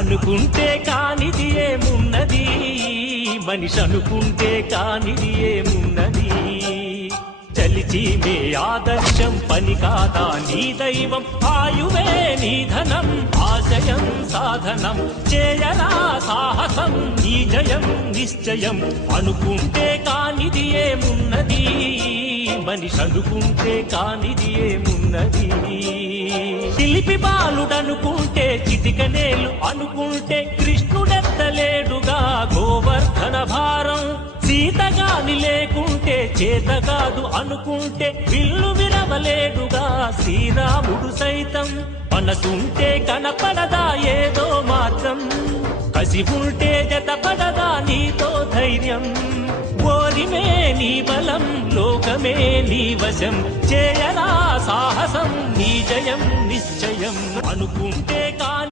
అనుకుంటే కానిది ఏమున్నది, మనిషి అనుకుంటే కానిది ఏమున్నది. చలిచి మే ఆదర్శం పని కాదా నీ దైవం, ఆయువే నీ ధనం ఆశయం సాధనం. చేయరా సాహసం నీ జయం నిశ్చయం. అనుకుంటే కానిది ఏమున్నది, మనిషి అనుకుంటే కానిది ఏమున్నది. శిల్పి బాలుడనుకుంటే చిటికనేలు అనుకుంటే కృష్ణుడెత్తలేడుగా గోవర్ధన భారం. సీతగాని లేకుంటే చేతగాదు అనుకుంటే విల్లు విరవలేడుగా శ్రీరాముడు సైతం. మనసుంటే కనపడదా ఏదో మార్గం, కసి ఉంటే జతపడదా నీతో ధైర్యం. ఓరిమే నీ బలం లోకమే నీ వశం, చేయరా సాహసం నీ జయం నిశ్చయం. అనుకుంటే